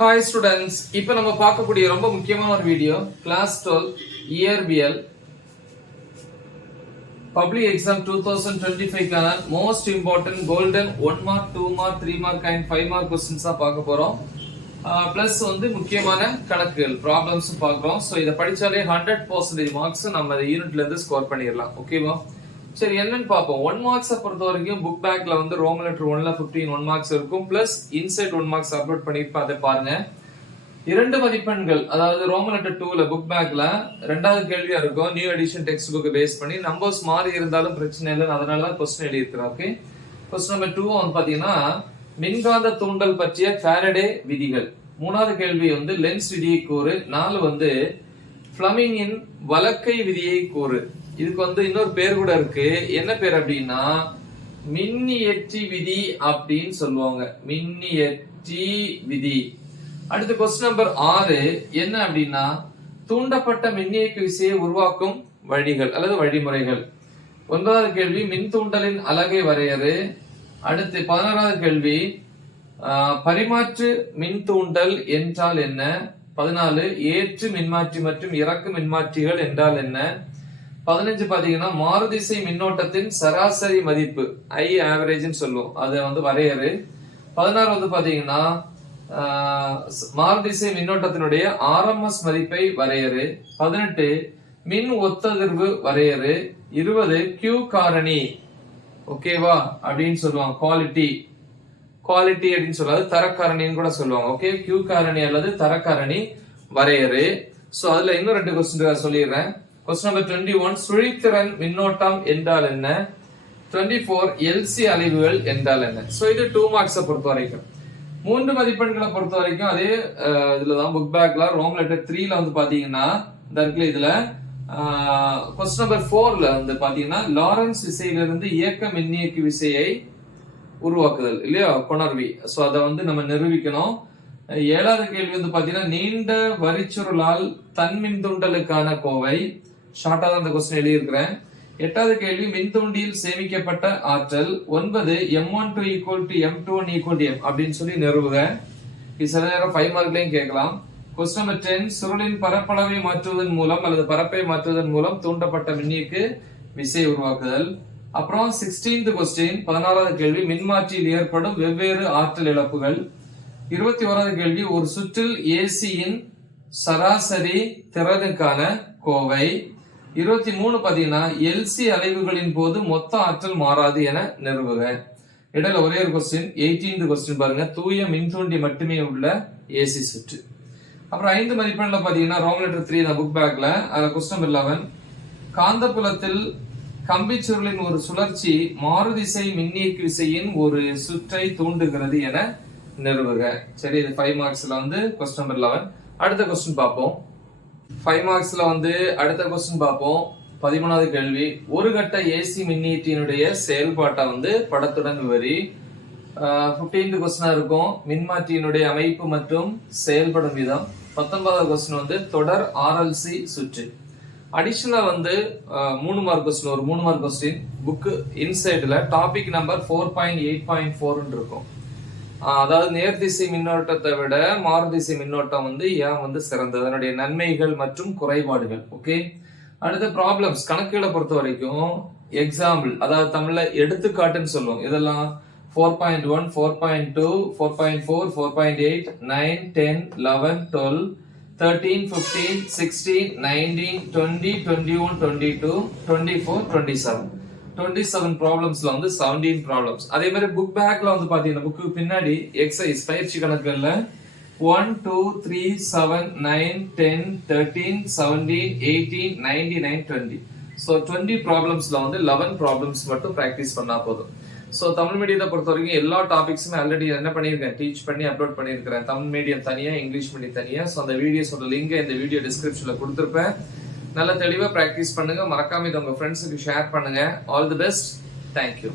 Hi students, இப்போ நம்ம பார்க்கக்கூடிய ரொம்ப முக்கியமான ஒரு வீடியோ கிளாஸ் 12 இயற்பியல் பப்ளிக் எக்ஸாம் 2025 கான most important golden 1 mark 2 mark 3 mark and 5 mark questions தான் பார்க்க போறோம். பிளஸ் வந்து முக்கியமான கணக்குகள் ப்ராப்ளம்ஸ் பார்க்கறோம். சோ இத படிச்சாலே 100% மார்க்ஸ் நம்ம இந்த யூனிட்ல இருந்து ஸ்கோர் பண்ணிரலாம். ஓகேவா? சரி என்னன்னு பாப்போம். 1 மார்க்ஸ் பொறுத்த வரைக்கும் புக் பேக்ல வந்து ரோமன் லெட்டர் 1ல 15 1 மார்க்ஸ் இருக்கும். பிளஸ் இன்சைட் 1 மார்க்ஸ் அப்லோட் பண்ணிருப்பேன், அதை பாருங்க. 2 மதிப்பெண்கள், அதாவது ரோமன் லெட்டர் 2ல புக் பேக்ல ரெண்டாவது கேள்வியா இருக்கும். New edition text book base பண்ணி நம்பர்ஸ் மாறி இருந்தாலும் பிரச்சனை இல்லை, அதனால தான் क्वेश्चन எழுதி இருக்கிறேன். ஓகே, क्वेश्चन நம்பர் 2 வந்து பாத்தீங்கன்னா மின்காந்த தூண்டல் பற்றிய ஃபாரடே விதிகள். மூணாவது கேள்வி வந்து லென்ஸ் விதியை கூறு. 4 வந்து ஃப்ளமிங்கின் வலக்கை விதியை கூறு. இதுக்கு வந்து இன்னொரு பேர் கூட இருக்கு. என்ன பேர் அப்படின்னா மின்னியற்றி விதி அப்படின்னு சொல்லுவாங்க. மின்னியற்றி விதி. அடுத்து क्वेश्चन நம்பர் 6 என்ன அப்படின்னா தூண்டப்பட்ட மின்னியக்கு விசையை உருவாக்கும் வழிகள் அல்லது வழிமுறைகள். 9வது கேள்வி மின் தூண்டலின் அலகை வரையறு. அடுத்து 16வது கேள்வி பரிமாற்று மின் தூண்டல் என்றால் என்ன. 14 ஏற்று மின்மாற்றி மற்றும் இறக்கு மின்மாற்றிகள் என்றால் என்ன. 15 பாத்தீங்கன்னா மாறுதிசை மின்னோட்டத்தின் சராசரி மதிப்பு ஐ ஆவரேஜ் சொல்லுவோம், அதை வந்து வரையறு. 16 வந்து பாத்தீங்கன்னா மாறுதிசை மின்னோட்டத்தினுடைய ஆர்எம்எஸ் மதிப்பை வரையறு. 18 மின் ஒத்ததிர்வு வரையறு. 20 கியூ காரணி, ஓகேவா அப்படின்னு சொல்லுவாங்க. குவாலிட்டி அப்படின்னு சொல்லுவாங்க, தரக்காரணின்னு கூட சொல்லுவாங்க. ஓகே, கியூ காரணி அல்லது தரக்காரணி வரையறு. சோ அதுல இன்னும் 2 क्वेश्चन சொல்லிடுறேன். क्वेश्चन நம்பர் 21 சுழித்திறன் மின்னோட்டம் என்றால் என்ன. 24 எல்சி அலைவுகள் என்றால் என்ன. சோ இது 2 மார்க்ஸ் பொறுத்த வரைக்கும். 3 மதிப்பெண்களை பொறுத்த வரைக்கும் அதே இதுலதான் புக் பேக்ல ரோமன் லெட்டர் 3ல வந்து பாத்தீங்கன்னா இந்த இருக்குல இதுல क्वेश्चन நம்பர் 4ல வந்து பாத்தீங்கன்னா லாரன்ஸ் விசையிலிருந்து இயக்க மின்னியக்கு விசையை உருவாக்குதல் இல்லையா, கொணர்வி. சோ அதை வந்து நம்ம நிரூபிக்கணும். 7வது கேள்வி வந்து பாத்தீங்கன்னா நீண்ட வரிச்சுருளால் தன்மின் தூண்டலுக்கான கோவை. ஷார்ட்டா தான் அந்த क्वेश्चन எழுதி இருக்கிறேன். 8வது கேள்வி மின்தூண்டியில் சேமிக்கப்பட்ட ஆற்றல். 9 M12 = M21 = M அப்படின்னு சொல்லி நிறுவுக. இது சில நேரம் 5 மார்க்லயும் கேட்கலாம். क्वेश्चन நம்பர் 10 சுருளின் பரப்பளவை மாற்றுவதன் மூலம் அல்லது பரப்பை மாற்றுவதன் மூலம் தூண்டப்பட்ட மின்னியக்கு விசை உருவாக்குதல். அப்புறம் 16th क्वेश्चन 16வது கேள்வி மின்மாற்றியில் ஏற்படும் வெவ்வேறு ஆற்றல் இழப்புகள். 21வது கேள்வி ஒரு சுற்றில் ஏசியின் சராசரி திறனுக்கான கோவை. 23 பாத்தீங்கன்னா எல்சி அலைவுகளின் போது மொத்த ஆற்றல் மாறாது என நிறுவுக. இடையில ஒரே ஒரு क्वेश्चन 18th क्वेश्चन பாருங்க, தூய மின்தூண்டி மட்டுமே உள்ள ஏசி சுற்று. அப்புறம் 5 மதிப்பெண்ல பாத்தீங்கன்னா ரோமன் லெட்டர் 3 தான் புக் பேக்ல. அதுல क्वेश्चन நம்பர் 11 காந்தப்புலத்தில் கம்பிச்சுருளின் ஒரு சுழற்சி மாறுதிசை மின்னியக்கு விசையின் ஒரு சுற்றை தூண்டுகிறது என நிறுவுக. சரி, இது 5 மார்க்ஸ்ல வந்து क्वेश्चन நம்பர் 11. அடுத்த क्वेश्चन பார்ப்போம். 5 மார்க்ஸ்ல வந்து அடுத்த क्वेश्चन பார்ப்போம். 13வது கேள்வி ஒரு கட்ட ஏசி மின்னியற்றியினுடைய செயல்பாட்டை வந்து படத்துடன் விவரி. 15th क्वेश्चन இருக்கும் மின்மாற்றியினுடைய அமைப்பு மற்றும் செயல்படும் விதம். 19வது क्वेश्चन வந்து தொடர் ஆர்எல்சி சுற்று. அடிஷனலா வந்து 3 மார்க் क्वेश्चन, ஒரு 3 மார்க் क्वेश्चन புக் இன்சைட்ல டாபிக் நம்பர் 4.8.4 இருக்கும். அதாவது நேர்திசை மின்னோட்டத்தை விட மாறுதிசை மின்னோட்டம் வந்து ஏன் வந்து சிறந்தது, அதனுடைய நன்மைகள் மற்றும் குறைபாடுகள். ஓகே, அடுத்த ப்ராப்ளம்ஸ் கணக்குகளை பொறுத்த வரைக்கும் எக்ஸாம்பிள், அதாவது தமிழ்ல எடுத்துக்காட்டுன்னு சொல்லுவோம். இதெல்லாம் 4.1 4.2 4.4 4.8 9 10 11 12 13 15 16 19 20 21 22 24 27 ப்ராப்ளம்ஸ்ல வந்து 17 ப்ராப்ளம்ஸ். அதே மாதிரி புக் பேக்ல வந்து பாத்தீங்கன்னா புக்கு பின்னாடி எக்ஸசைஸ் பயிற்சி கணக்குகள்ல 1 2 3 7 9 10 13 17 18 19 20. சோ 20 ப்ராப்ளம்ஸ்ல வந்து 11 ப்ராப்ளம்ஸ் மட்டும் பிராக்டிஸ் பண்ணா போதும். சோ தமிழ் மீடியத்தை பொறுத்த வரைக்கும் எல்லா டாபிக்ஸுமே ஆல்ரெடி என்ன பண்ணிருக்கேன், டீச் பண்ணி அப்லோட் பண்ணிருக்கிறேன். தமிழ் மீடியம் தனியா, இங்கிலீஷ் மீடியம் தனியா. சோ அந்த வீடியோஸோட லிங்க் இந்த வீடியோ டிஸ்கிரிப்ஷன்ல கொடுத்திருப்பேன். நல்லா தெளிவா பிராக்டிஸ் பண்ணுங்க. மறக்காம இதை உங்க ஃப்ரெண்ட்ஸுக்கு ஷேர் பண்ணுங்க. All the best. தேங்க்யூ.